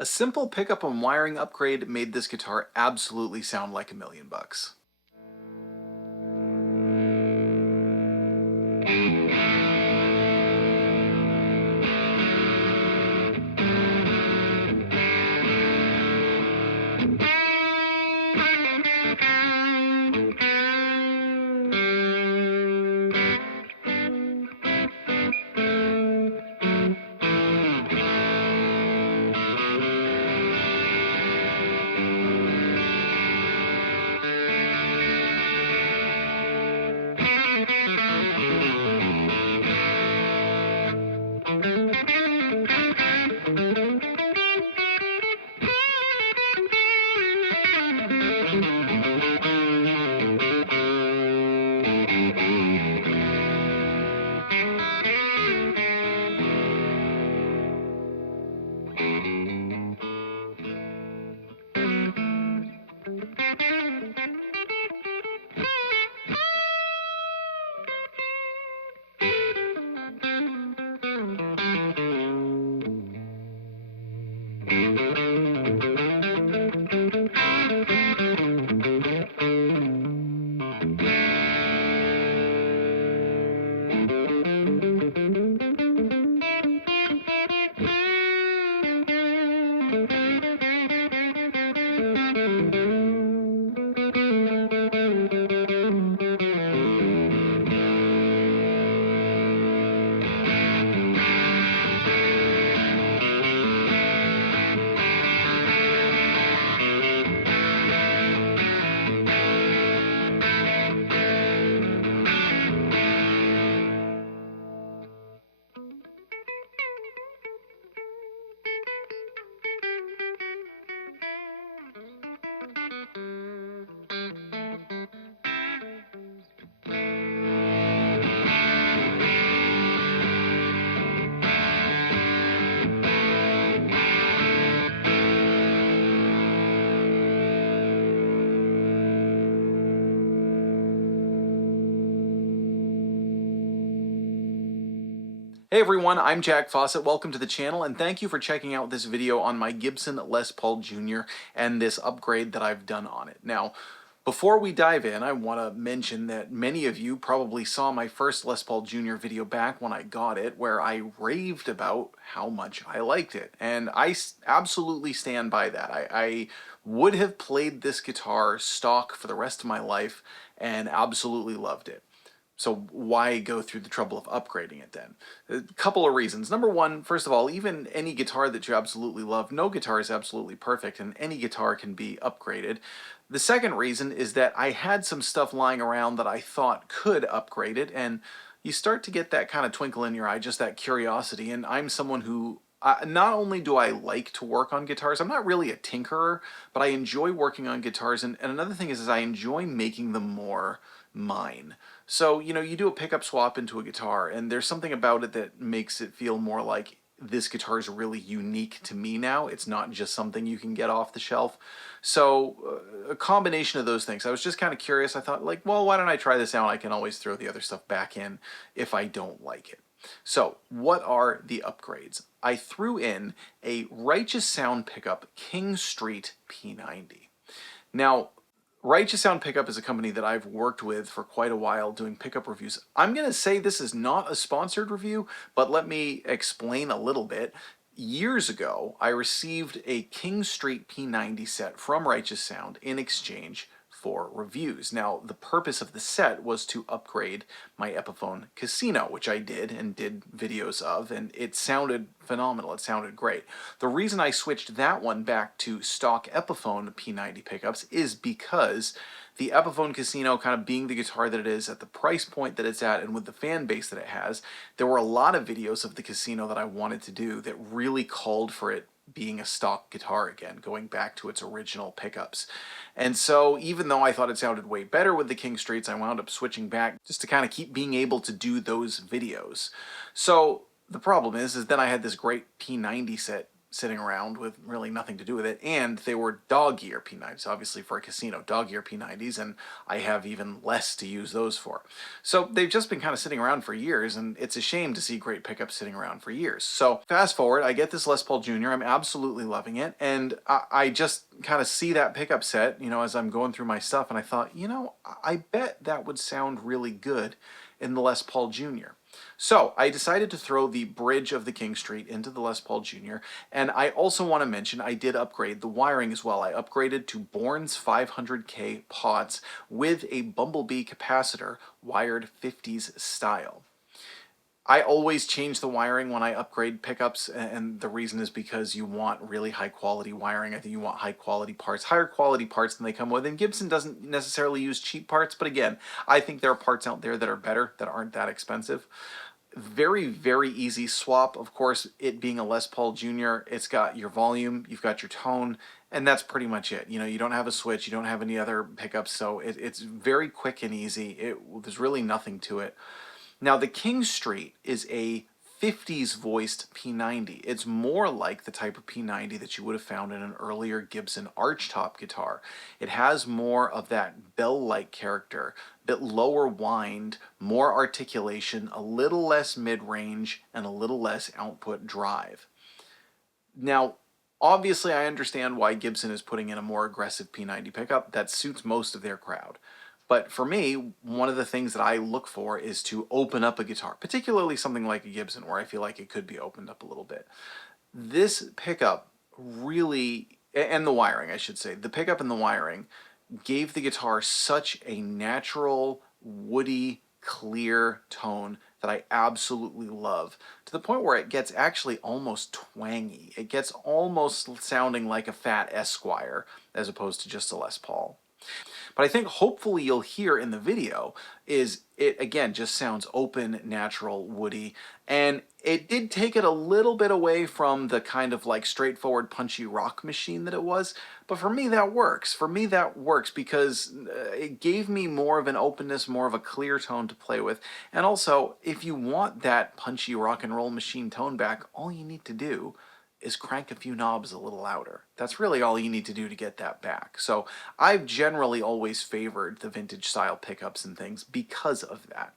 A simple pickup and wiring upgrade made this guitar absolutely sound like $1,000,000. Hey everyone, I'm Jack Fossett. Welcome to the channel and thank you for checking out this video on my Gibson Les Paul Jr. and this upgrade that I've done on it. Now, before we dive in, I want to mention that many of you probably saw my first Les Paul Jr. video back when I got it, where I raved about how much I liked it. And I absolutely stand by that. I would have played this guitar stock for the rest of my life and absolutely loved it. So why go through the trouble of upgrading it then? A couple of reasons. Number one, first of all, even any guitar that you absolutely love, no guitar is absolutely perfect and any guitar can be upgraded. The second reason is that I had some stuff lying around that I thought could upgrade it, and you start to get that kind of twinkle in your eye, just that curiosity. And I'm someone who not only do I like to work on guitars, I'm not really a tinkerer, but I enjoy working on guitars. And another thing is I enjoy making them more mine. So, you know, you do a pickup swap into a guitar, and there's something about it that makes it feel more like this guitar is really unique to me now. It's not just something you can get off the shelf. So a combination of those things. I was just kind of curious. I thought, like, well, why don't I try this out? I can always throw the other stuff back in if I don't like it. So what are the upgrades? I threw in a Righteous Sound pickup King Street P90. Now, Righteous Sound Pickup is a company that I've worked with for quite a while doing pickup reviews. I'm going to say this is not a sponsored review, but let me explain a little bit. Years ago, I received a King Street P90 set from Righteous Sound in exchange for reviews. Now, the purpose of the set was to upgrade my Epiphone Casino, which I did and did videos of, and it sounded phenomenal. It sounded great. The reason I switched that one back to stock Epiphone P90 pickups is because the Epiphone Casino, kind of being the guitar that it is at the price point that it's at and with the fan base that it has, there were a lot of videos of the Casino that I wanted to do that really called for it being a stock guitar again, going back to its original pickups. And so even though I thought it sounded way better with the King Streets, I wound up switching back just to kind of keep being able to do those videos. So the problem is then I had this great P90 set sitting around with really nothing to do with it, and they were dog ear P90s, obviously for a casino, dog ear P90s, and I have even less to use those for. So they've just been kind of sitting around for years, and it's a shame to see great pickups sitting around for years. So fast forward, I get this Les Paul Jr., I'm absolutely loving it, and I just kind of see that pickup set, you know, as I'm going through my stuff, and I thought, you know, I bet that would sound really good in the Les Paul Jr. So I decided to throw the bridge of the King Street into the Les Paul Jr. And I also want to mention I did upgrade the wiring as well. I upgraded to Bourne's 500K pots with a Bumblebee capacitor wired 50s style. I always change the wiring when I upgrade pickups, and the reason is because you want really high quality wiring. I think you want high quality parts, higher quality parts than they come with. And Gibson doesn't necessarily use cheap parts, but again, I think there are parts out there that are better, that aren't that expensive. Very, very easy swap. Of course, it being a Les Paul Jr., it's got your volume, you've got your tone, and that's pretty much it. You know, you don't have a switch, you don't have any other pickups, so it's very quick and easy. There's really nothing to it. Now, the King Street is a 50s voiced P90. It's more like the type of P90 that you would have found in an earlier Gibson archtop guitar. It has more of that bell-like character, a bit lower wind, more articulation, a little less mid-range, and a little less output drive. Now, obviously, I understand why Gibson is putting in a more aggressive P90 pickup. That suits most of their crowd. But for me, one of the things that I look for is to open up a guitar, particularly something like a Gibson where I feel like it could be opened up a little bit. This pickup really, and the wiring, I should say, the pickup and the wiring gave the guitar such a natural, woody, clear tone that I absolutely love, to the point where it gets actually almost twangy. It gets almost sounding like a Fat Esquire as opposed to just a Les Paul. But I think hopefully you'll hear in the video is it, again, just sounds open, natural, woody, and it did take it a little bit away from the kind of like straightforward punchy rock machine that it was, but for me that works. For me that works because it gave me more of an openness, more of a clear tone to play with, and also if you want that punchy rock and roll machine tone back, all you need to do is crank a few knobs a little louder. That's really all you need to do to get that back. So I've generally always favored the vintage style pickups and things because of that.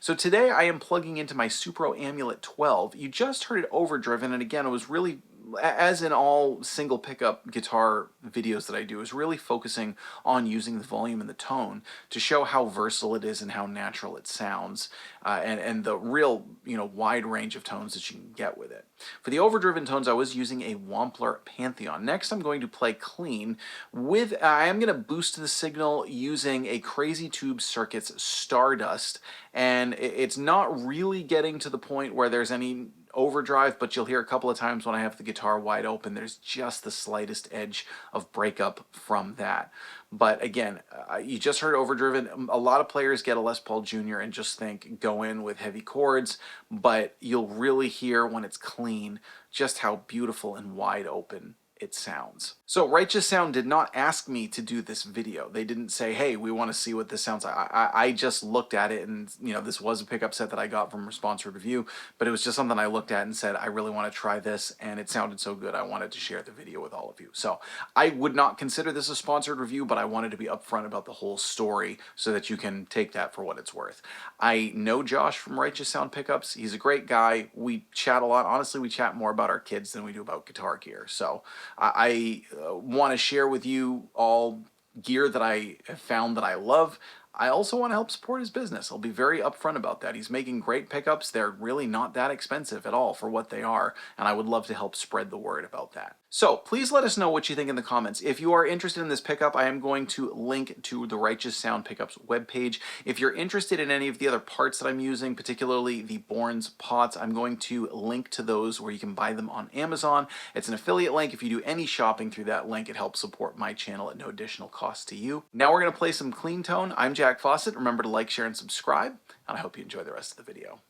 So today I am plugging into my Supro Amulet 12. You just heard it overdriven, and again, it was really, as in all single pickup guitar videos that I do, is really focusing on using the volume and the tone to show how versatile it is and how natural it sounds, and the real, you know, wide range of tones that you can get with it. For the overdriven tones, I was using a Wampler Pantheon. Next, I'm going to play clean with, I am going to boost the signal using a Crazy Tube Circuits Stardust, and it's not really getting to the point where there's any overdrive, but you'll hear a couple of times when I have the guitar wide open, there's just the slightest edge of breakup from that. But again, you just heard overdriven. A lot of players get a Les Paul Jr. and just think go in with heavy chords, but you'll really hear when it's clean just how beautiful and wide open it sounds. So Righteous Sound did not ask me to do this video. They didn't say, hey, we want to see what this sounds like. I just looked at it, and you know, this was a pickup set that I got from a sponsored review, but it was just something I looked at and said, I really want to try this, and it sounded so good I wanted to share the video with all of you. So I would not consider this a sponsored review, but I wanted to be upfront about the whole story so that you can take that for what it's worth. I know Josh from Righteous Sound Pickups. He's a great guy. We chat a lot. Honestly, we chat more about our kids than we do about guitar gear. So I want to share with you all gear that I have found that I love. I also want to help support his business. I'll be very upfront about that. He's making great pickups. They're really not that expensive at all for what they are, and I would love to help spread the word about that. So please let us know what you think in the comments. If you are interested in this pickup, I am going to link to the Righteous Sound Pickups webpage. If you're interested in any of the other parts that I'm using, particularly the Bourne's pots, I'm going to link to those where you can buy them on Amazon. It's an affiliate link. If you do any shopping through that link, it helps support my channel at no additional cost to you. Now we're going to play some clean tone. I'm Jack Fossett. Remember to like, share, and subscribe, and I hope you enjoy the rest of the video.